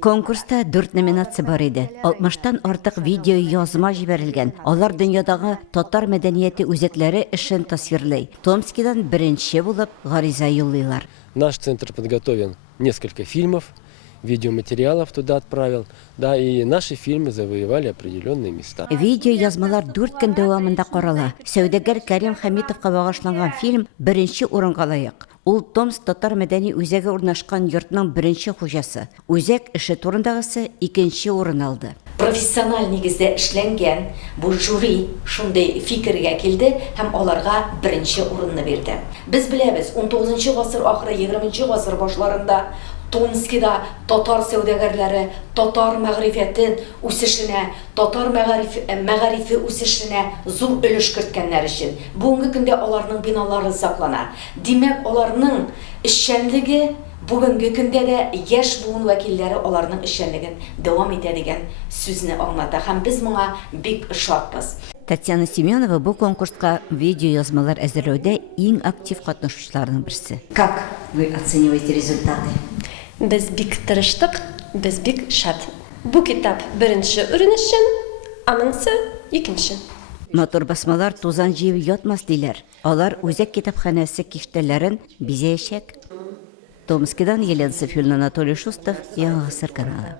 Конкурста 4 номинация бар иде. 60-тан артык видео язма җибәрелгән. Алар дөньядагы татар мәдәнияте үзәкләре эшен тасвирлый. Томскидан беренче булып гариза юллыйлар. Наш центр подготовил несколько фильмов, видеоматериалов туда отправил, да, и наши фильмы завоевали определенные места. Видео язмалар 4 көн дәвамында карала. Сәүдәгәр Кәрим Хәмитовка багышланган фильм беренче урынга лаек. Ул Томск татар мәдәни үзәге урнашкан йортның беренче хуҗасы. Үзәк эше турындагысы икенче урын алды. Профессиональ нигездә эшләнгән бу жюри шундый фикергә килде һәм аларга беренче урынны бирде. Без беләбез, 19 гасыр ахыры 20 гасыр башларында Томскида татар сәүдәгәрләре татар мәгърифәтен үсешенә, татар мәгарифе үсешенә зур өлеш керткәннәр өчен. Бүгенге көндә аларның биналары саклана. Димәк, аларның эшчәнлеге бүгенге көндә дә яшь буын вәкилләре аларның эшчәнлеген дәвам итә дигән сүзне аңлата һәм без моңа бик шатбыз. Татьяна Семенова бу конкурска видео язмалар әзерләүдә иң актив катнашучыларның берсе. Как вы оцениваете результаты? Без бик тырыштык, без бик шат. Бу китап беренче урын өчен, анысы икенче. Матур басмалар тузан җыеп ятмас диләр. Алар үзәк китапханәсе киштәләрен бизәячәк. Томскидан Елена Софьевна Анатолий Шустов, Яңа Гасыр каналы.